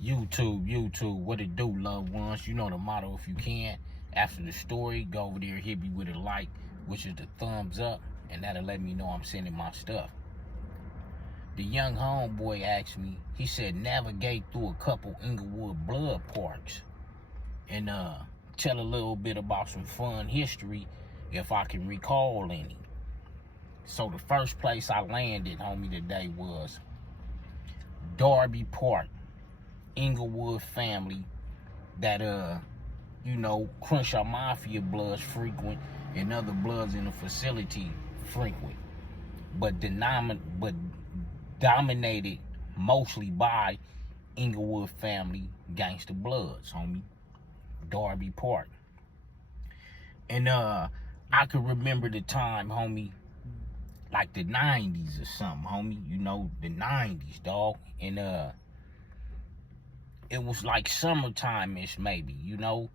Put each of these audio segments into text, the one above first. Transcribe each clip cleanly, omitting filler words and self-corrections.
YouTube, what it do, loved ones? You know the motto. If you can, after the story, go over there, hit me with a like, which is the thumbs up, and that'll let me know I'm sending my stuff. The young homeboy asked me, he said, navigate through a couple Inglewood Blood parks and tell a little bit about some fun history if I can recall any. So the first place I landed, homie, today was Darby Park. Inglewood family that you know, Crenshaw Mafia Bloods frequent and other Bloods in the facility frequent, but dominated mostly by Inglewood family gangster Bloods, homie. Darby Park. And I could remember the time, homie, like the 90s or something, homie. You know, the 90s, dog. And it was like summertime-ish, maybe, you know.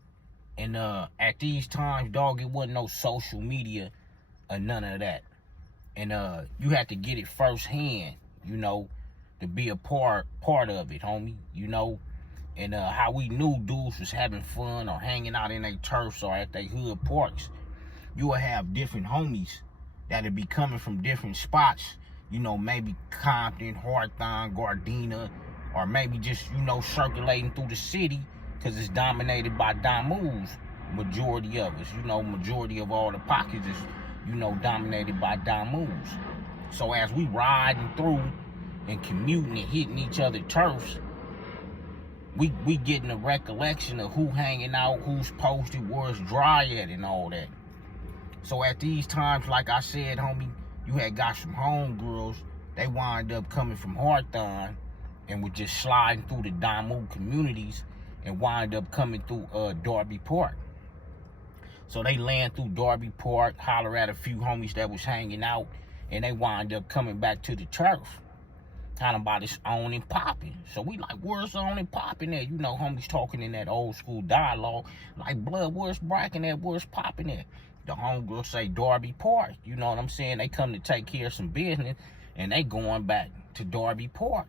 And at these times, dog, it wasn't no social media or none of that. And you had to get it firsthand, you know, to be a part of it, homie, you know. And how we knew dudes was having fun or hanging out in their turfs or at their hood parks. You would have different homies that'd be coming from different spots, you know, maybe Compton, Hawthorne, Gardena, or maybe just, you know, circulating through the city, because it's dominated by Damus, majority of us. You know, majority of all the pockets is, you know, dominated by Damus. So as we riding through and commuting and hitting each other turfs, we getting a recollection of who hanging out, who's posted, where's dry at, and all that. So at these times, like I said, homie, you had got some homegirls, they wind up coming from Hawthorne, and would just sliding through the Damu communities and wind up coming through Darby Park. So they land through Darby Park, holler at a few homies that was hanging out, and they wind up coming back to the turf. Kind of by this on and popping. So we like, where's on and popping at? You know, homies talking in that old school dialogue, like, blood, where's bracking at? Where's popping at? The homegirl say Darby Park. You know what I'm saying? They come to take care of some business, and they going back to Darby Park.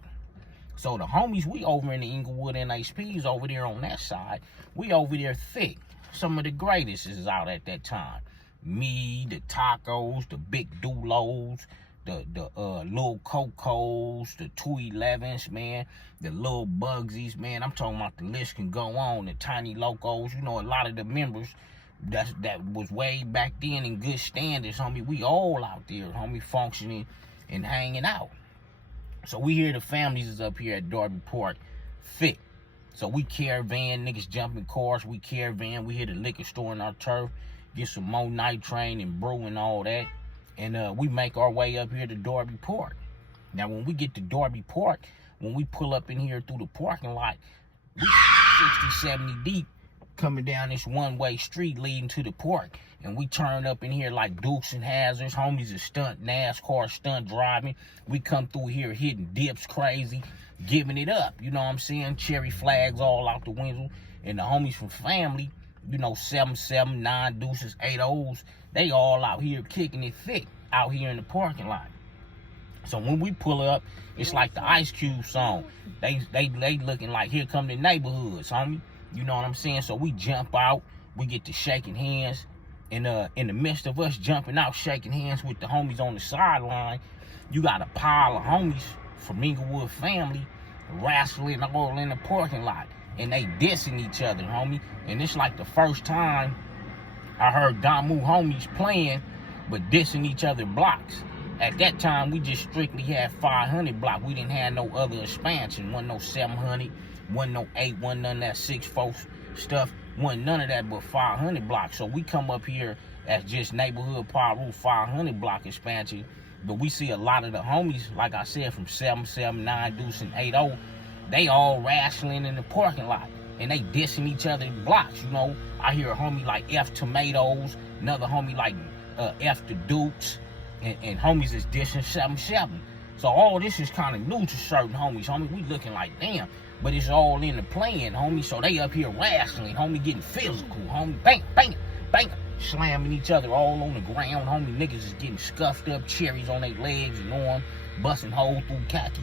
So the homies, we over in the Inglewood NHPs over there on that side, we over there thick. Some of the greatest is out at that time. Me, the Tacos, the Big Dulos, the little Cocos, the 211s, man, the little Bugsies, man. I'm talking about the list can go on, the Tiny Locos. You know, a lot of the members that was way back then in good standards, homie. We all out there, homie, functioning and hanging out. So we hear the families is up here at Darby Park fit. So we caravan, niggas jumping cars, we caravan, we hit a liquor store in our turf, get some more night train and brew and all that. And we make our way up here to Darby Park. Now when we get to Darby Park, when we pull up in here through the parking lot, we 60, 70 deep coming down this one-way street leading to the park. And we turn up in here like Dukes and Hazards. Homies is stunt, NASCAR stunt driving. We come through here hitting dips crazy, giving it up. You know what I'm saying? Cherry flags all out the window. And the homies from family, you know, 7-7, 9 deuces, 8 O's, they all out here kicking it thick out here in the parking lot. So when we pull up, it's like the Ice Cube song. They looking like, here come the neighborhoods, homie. You know what I'm saying? So we jump out, we get to shaking hands. And in the midst of us jumping out, shaking hands with the homies on the sideline, you got a pile of homies from Inglewood family wrestling all in the parking lot. And they dissing each other, homie. And it's like the first time I heard Damu homies playing, but dissing each other blocks. At that time, we just strictly had 500 block. We didn't have no other expansion. Wasn't no 700, wasn't no 8, wasn't none of that 6-4 stuff. Wasn't none of that but 500 blocks. So we come up here as just neighborhood Paru 500 block expansion. But we see a lot of the homies, like I said, from 7-7, 9 deuce, and 8-0, they all wrestling in the parking lot. And they dissing each other in blocks, you know. I hear a homie like F Tomatoes, another homie like F the Dukes, and homies is dissing 7-7. So all this is kind of new to certain homies, homie. We looking like, damn. But it's all in the playing, homie. So they up here wrestling, homie, getting physical, homie. Bang, bang, bang, slamming each other all on the ground, homie. Niggas is getting scuffed up, cherries on their legs and arms, busting holes through khakis.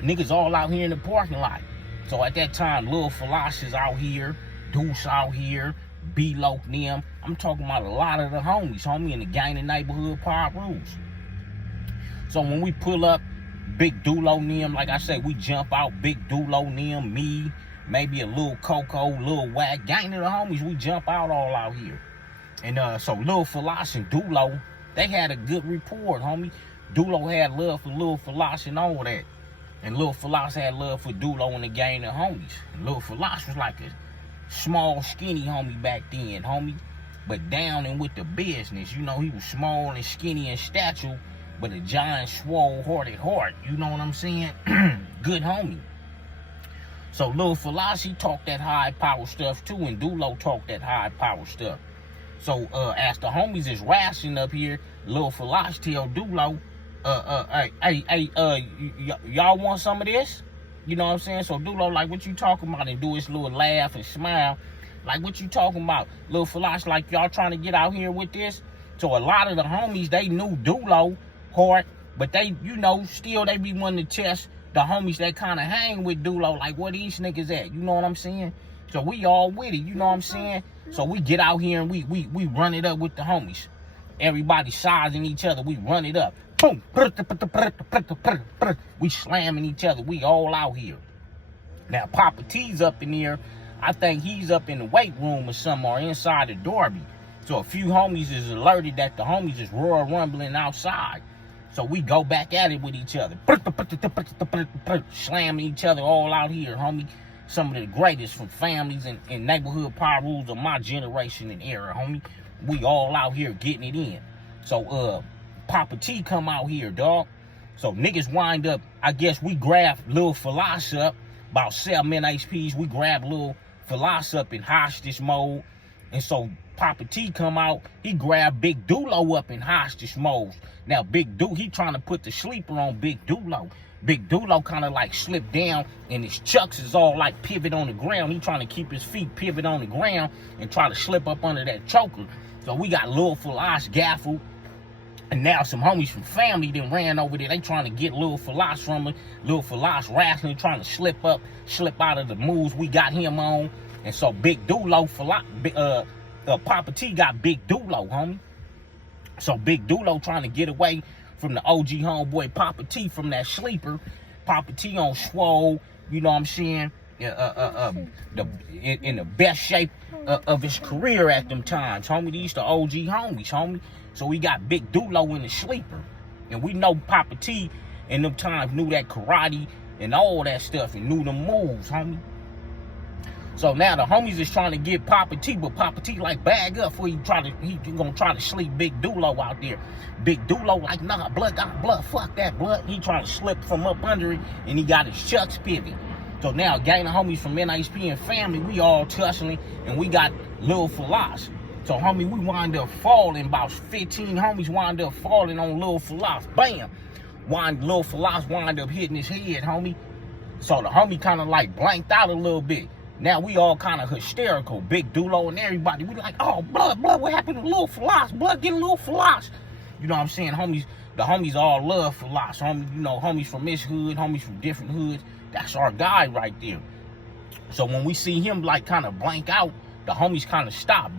Niggas all out here in the parking lot. So at that time, Lil Philosopher's out here, Deuce out here, B-Loke and them. I'm talking about a lot of the homies, homie, in the gang and neighborhood Pop Rules. So when we pull up, Big Dulo and them, like I said, we jump out, Big Dulo and them, me, maybe a Lil Coco, Lil Wack, gang of the homies, we jump out all out here. And so Lil Philosopher and Dulo, they had a good rapport, homie. Dulo had love for Lil Philosopher and all that. And Lil Philosopher had love for Dulo and the gang of homies. And Lil Philosopher was like a small, skinny homie back then, homie. But down and with the business, you know, he was small and skinny in stature, but a giant, swole-hearted heart. You know what I'm saying? Good homie. So Lil Philosopher talked that high-power stuff too, and Dulo talked that high-power stuff. So as the homies is rationing up here, Lil Philosopher tell Dulo, y'all want some of this? You know what I'm saying? So Dulo like, what you talking about? And do his little laugh and smile. Like, what you talking about? Lil Philosopher like, y'all trying to get out here with this? So a lot of the homies, they knew Dulo hard, but they, you know, still they be wanting to test the homies that kind of hang with Dulo, like, where these niggas at? You know what I'm saying? So we all with it, you know what I'm saying? So we get out here and we run it up with the homies. Everybody sizing each other, we run it up. Boom. We slamming each other, we all out here. Now Papa T's up in here. I think he's up in the weight room or something, or inside the Darby. So a few homies is alerted that the homies is roar rumbling outside. So we go back at it with each other. Slamming each other all out here, homie. Some of the greatest from families and neighborhood Power Rules of my generation and era, homie. We all out here getting it in. So Papa T come out here, dog. So niggas wind up, I guess we grab Lil Philosopher up, about 7 HPs. We grab Lil Philosopher up in hostage mode. And so Papa T come out, he grabbed Big Dulo up in hostage mode. Now Big Du, he trying to put the sleeper on Big Dulo. Big Dulo kind of like slipped down and his chucks is all like pivot on the ground. He trying to keep his feet pivot on the ground and try to slip up under that choker. So we got Lil Philosopher gaffled. And now some homies from family then ran over there. They trying to get Lil Philosopher from him. Lil Philosopher wrestling, trying to slip out of the moves we got him on. And so Big Dulo, Papa T got Big Dulo, homie. So Big Dulo trying to get away from the OG homeboy Papa T from that sleeper. Papa T on swole, you know what I'm saying? In the best shape of his career at them times, homie. These the OG homies, homie. So we got Big Dulo in the sleeper. And we know Papa T in them times knew that karate and all that stuff and knew them moves, homie. So now the homies is trying to get Papa T, but Papa T like bag up before he gonna try to sleep Big Dulo out there. Big Dulo like, nah, blood, fuck that, blood. He trying to slip from up under it, and he got his chucks pivot. So now gang of homies from NHP and family, we all tussling, and we got Lil Philosopher. So homie, we wind up falling, about 15 homies wind up falling on Lil Philosopher. Bam! Lil Philosopher wind up hitting his head, homie. So the homie kind of like blanked out a little bit. Now we all kind of hysterical, Big Dulo and everybody. We like, oh, blood, what happened to Lil Philosopher? Blood, get a Lil Philosopher. You know what I'm saying? Homies, the homies all love Philosopher. Homies, you know, homies from this hood, homies from different hoods. That's our guy right there. So when we see him like kind of blank out, the homies kind of stop.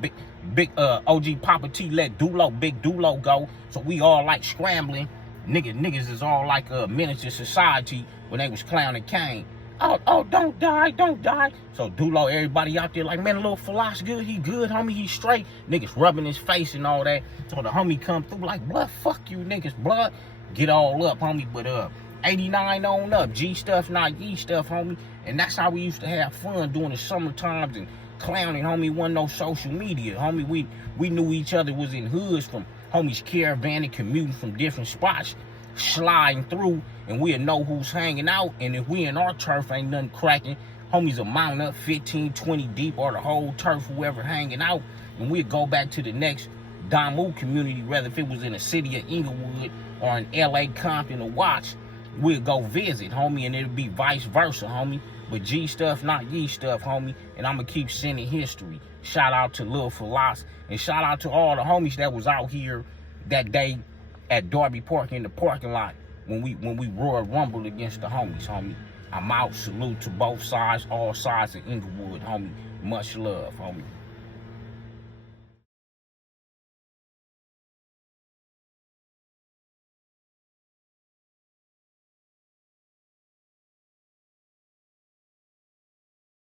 Big OG Papa T let Big Dulo go. So we all like scrambling. Niggas is all like a miniature society when they was clowning Kane. Oh, don't die. So Dulo, everybody out there like, man, Lil Philosopher good, he good, homie, he straight. Niggas rubbing his face and all that. So the homie come through like, blood, fuck you niggas, blood. Get all up, homie, but 89 on up, G stuff, not E stuff, homie. And that's how we used to have fun during the summer times and clowning, homie. Wasn't no social media, homie. We knew each other was in hoods from homies caravanning, commuting from different spots, sliding through, and we'll know who's hanging out. And if we in our turf ain't nothing cracking, homies will mount up 15, 20 deep, or the whole turf, whoever hanging out, and we'll go back to the next Damu community, whether if it was in the city of Inglewood or in LA Compton or Watts, we'll go visit, homie, and it'll be vice versa, homie. But G stuff, not ye stuff, homie. And I'ma keep sending history. Shout out to Lil Philosophy. And shout out to all the homies that was out here that day at Darby Park in the parking lot when we Royal Rumbled against the homies, homie. I'm out. Salute to both sides, all sides of Inglewood, homie. Much love, homie.